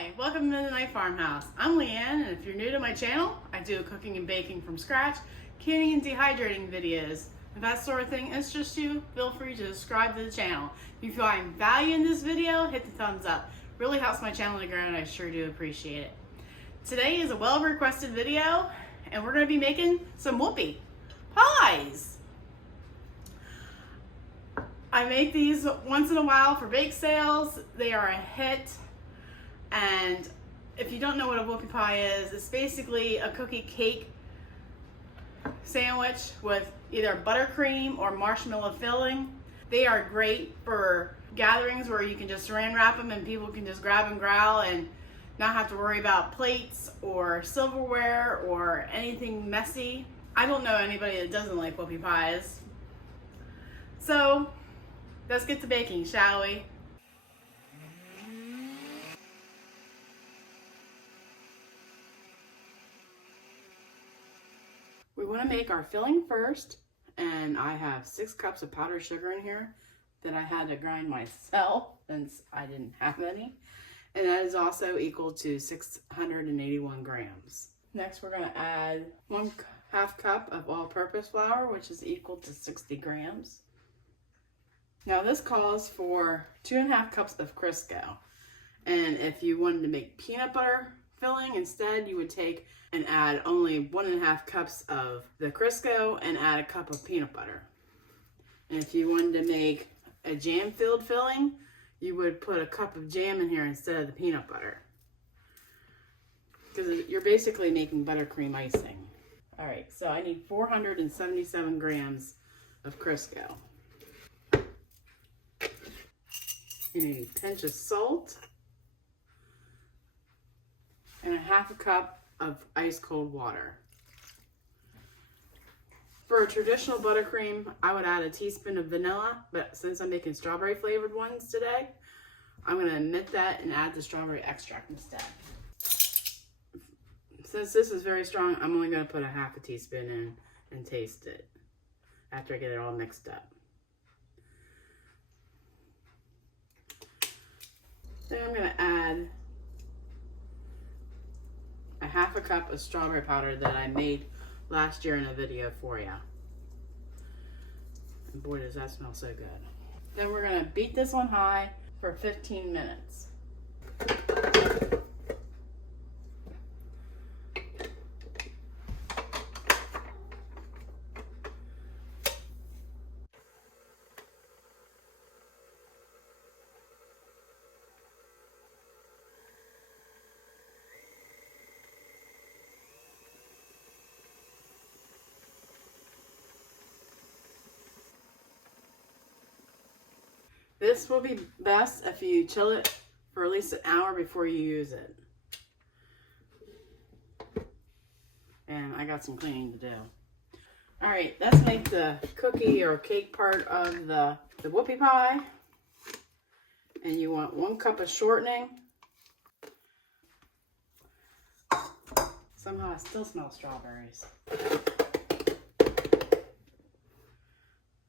Hi, welcome to Mennonite Farmhouse. I'm Leanne, and if you're new to my channel, I do cooking and baking from scratch, canning and dehydrating videos. If that sort of thing interests you, feel free to subscribe to the channel. If you find value in this video, hit the thumbs up. It really helps my channel to grow, and I sure do appreciate it. Today is a well-requested video, and we're going to be making some whoopie pies. I make these once in a while for bake sales. They are a hit. And if you don't know what a whoopie pie is, it's basically a cookie cake sandwich with either buttercream or marshmallow filling. They are great for gatherings where you can just saran wrap them and people can just grab and growl and not have to worry about plates or silverware or anything messy. I don't know anybody that doesn't like whoopie pies. So let's get to baking, shall we? We want to make our filling first, and I have 6 cups of powdered sugar in here that I had to grind myself since I didn't have any, and that is also equal to 681 grams. Next, we're going to add 1/2 cup of all-purpose flour, which is equal to 60 grams. Now this calls for 2.5 cups of Crisco, and if you wanted to make peanut butter filling instead, you would take and add only 1.5 cups of the Crisco and add a cup of peanut butter. And if you wanted to make a jam-filled filling, you would put a cup of jam in here instead of the peanut butter, because you're basically making buttercream icing. All right, so I need 477 grams of Crisco. You need a pinch of salt and 1/2 cup of ice cold water. For a traditional buttercream, I would add a teaspoon of vanilla, but since I'm making strawberry flavored ones today, I'm going to omit that and add the strawberry extract instead. Since this is very strong, I'm only going to put 1/2 teaspoon in and taste it after I get it all mixed up. Then I'm going to add 1/2 cup of strawberry powder that I made last year in a video for you. And boy, does that smell so good. Then we're going to beat this on high for 15 minutes. This will be best if you chill it for at least an hour before you use it. And I got some cleaning to do. All right, let's make the cookie or cake part of the whoopie pie. And you want 1 cup of shortening. Somehow I still smell strawberries.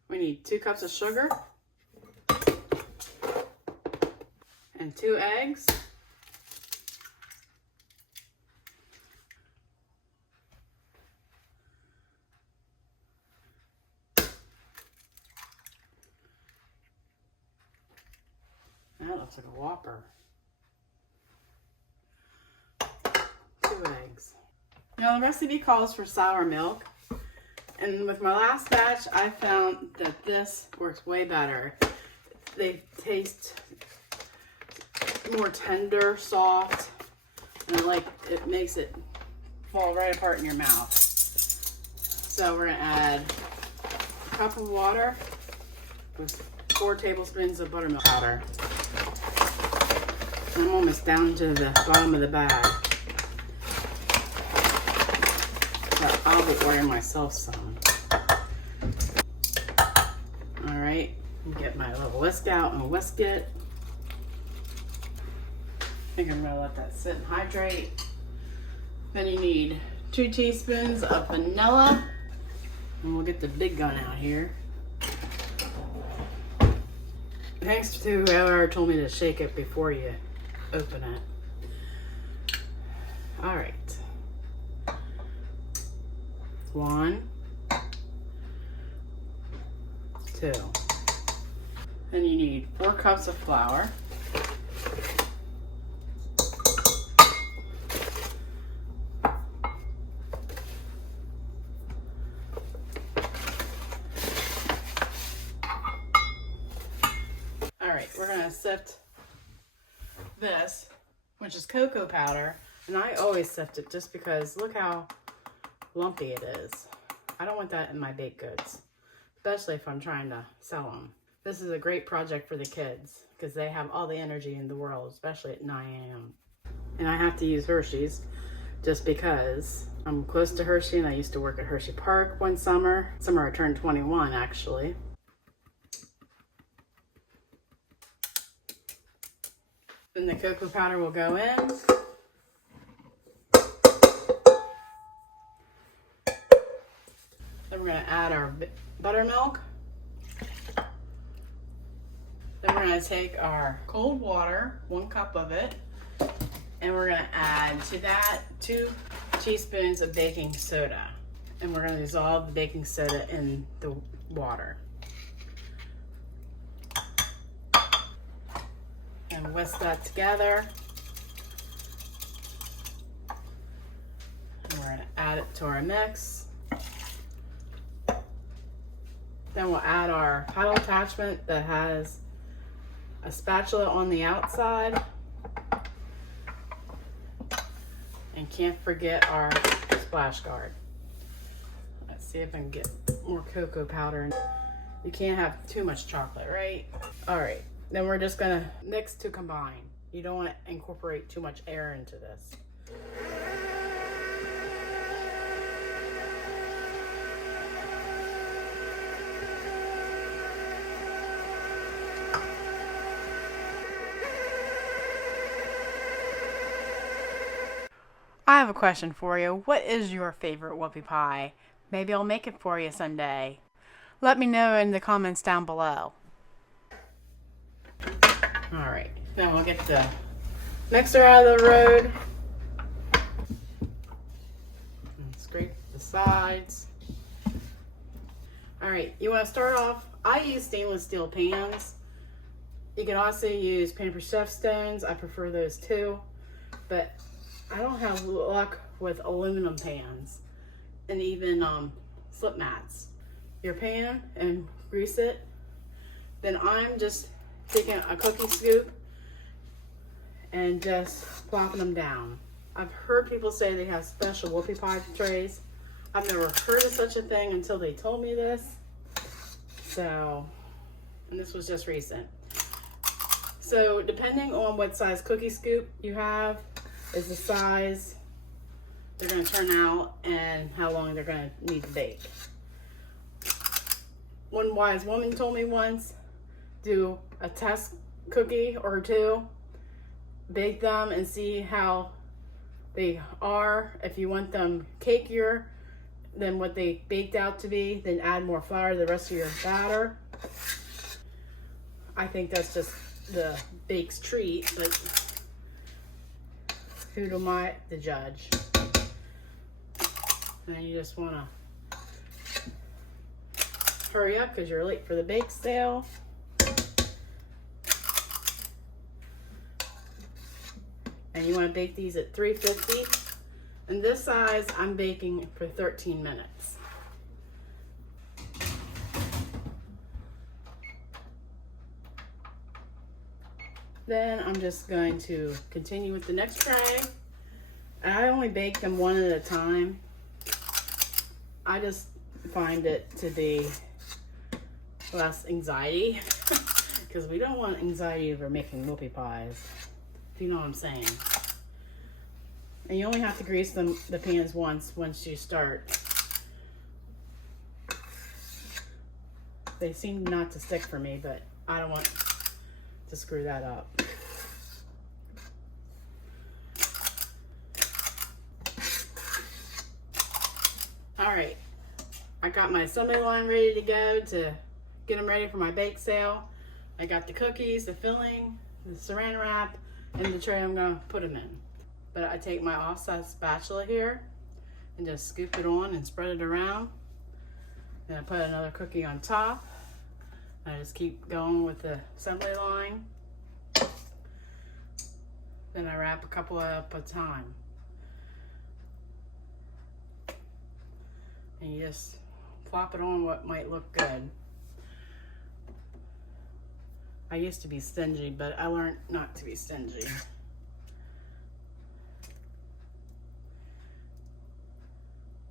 We need 2 cups of sugar. And 2 eggs. That looks like a Whopper. 2 eggs. Now the recipe calls for sour milk. And with my last batch, I found that this works way better. They taste more tender, soft, and I like it, makes it fall right apart in your mouth. So we're gonna add a cup of water with 4 tablespoons of buttermilk powder. I'm almost down to the bottom of the bag, but I'll be ordering myself some. All right, get my little whisk out and whisk it. I think I'm going to let that sit and hydrate. Then you need 2 teaspoons of vanilla. And we'll get the big gun out here. Thanks to whoever told me to shake it before you open it. All right. 1, 2. Then you need 4 cups of flour. All right, we're gonna sift this, which is cocoa powder, and I always sift it just because look how lumpy it is. I don't want that in my baked goods, especially if I'm trying to sell them. This is a great project for the kids because they have all the energy in the world, especially at 9 a.m. And I have to use Hershey's just because I'm close to Hershey and I used to work at Hershey Park one summer. Summer I turned 21 actually. Then the cocoa powder will go in. Then we're going to add our buttermilk. Then we're going to take our cold water, 1 cup of it, and we're going to add to that 2 teaspoons of baking soda. And we're going to dissolve the baking soda in the water. And whisk that together. And we're going to add it to our mix. Then we'll add our paddle attachment that has a spatula on the outside. And can't forget our splash guard. Let's see if I can get more cocoa powder in. You can't have too much chocolate, right? All right, then we're just gonna mix to combine. You don't want to incorporate too much air into this. I have a question for you. What is your favorite whoopie pie? Maybe I'll make it for you someday. Let me know in the comments down below. Alright, then we'll get the mixer out of the road. And scrape the sides. Alright, you want to start off, I use stainless steel pans. You can also use paper chef stones. I prefer those too. But I don't have luck with aluminum pans and even slip mats. Your pan and grease it. Then I'm just taking a cookie scoop and just plopping them down. I've heard people say they have special whoopie pie trays. I've never heard of such a thing until they told me this. So, and this was just recent. So depending on what size cookie scoop you have, is the size they're going to turn out and how long they're going to need to bake. One wise woman told me once, do a test cookie or 2, bake them and see how they are. If you want them cakier than what they baked out to be, then add more flour to the rest of your batter. I think that's just the bake's treat, but who am I to judge? And you just want to hurry up because you're late for the bake sale. And you want to bake these at 350. And this size, I'm baking for 13 minutes. Then I'm just going to continue with the next tray. And I only bake them one at a time. I just find it to be less anxiety because we don't want anxiety over making whoopie pies, if you know what I'm saying. And you only have to grease the pans once you start. They seem not to stick for me, but I don't want to screw that up. All right, I got my assembly line ready to go to get them ready for my bake sale. I got the cookies, the filling, the saran wrap, and the tray I'm gonna put them in. But I take my offset spatula here and just scoop it on and spread it around. Then I put another cookie on top. I just keep going with the assembly line. Then I wrap a couple up at a time. And you just plop it on what might look good. I used to be stingy, but I learned not to be stingy.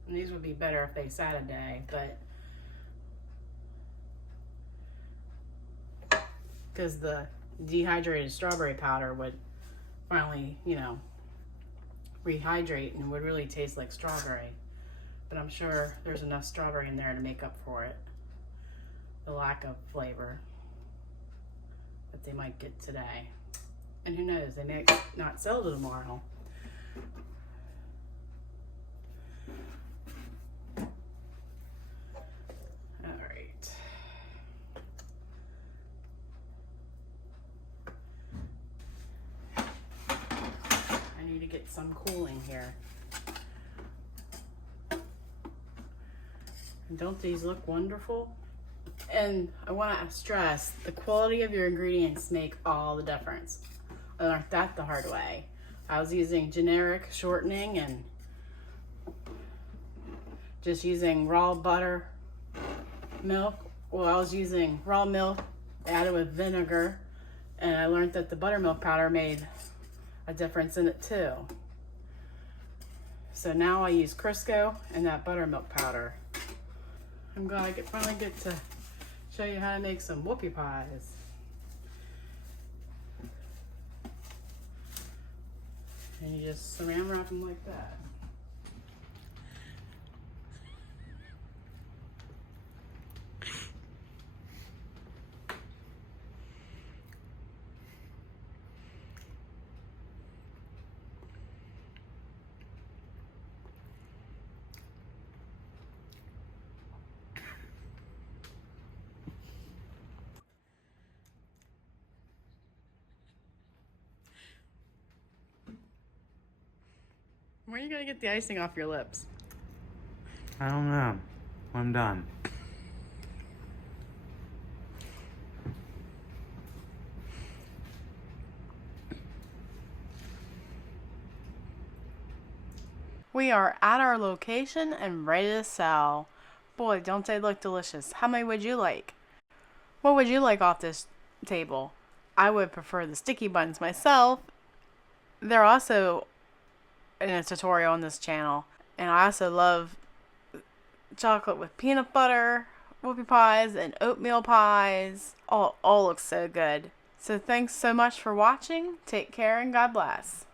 And these would be better if they sat a day, but because the dehydrated strawberry powder would finally, you know, rehydrate and would really taste like strawberry. But I'm sure there's enough strawberry in there to make up for it, the lack of flavor that they might get today. And who knows, they may not sell it tomorrow. All right. I need to get some cooling here. And don't these look wonderful? And I want to stress, the quality of your ingredients make all the difference. I learned that the hard way. I was using generic shortening and just using raw butter milk. Well, I was using raw milk added with vinegar, and I learned that the buttermilk powder made a difference in it too. So now I use Crisco and that buttermilk powder. I'm glad I finally get to show you how to make some whoopie pies. And you just saran wrap them like that. Where are you gonna get the icing off your lips? I don't know. I'm done. We are at our location and ready to sell. Boy, don't they look delicious. How many would you like? What would you like off this table? I would prefer the sticky buns myself. They're also in a tutorial on this channel. And I also love chocolate with peanut butter, whoopie pies, and oatmeal pies. All look so good. So thanks so much for watching. Take care and God bless.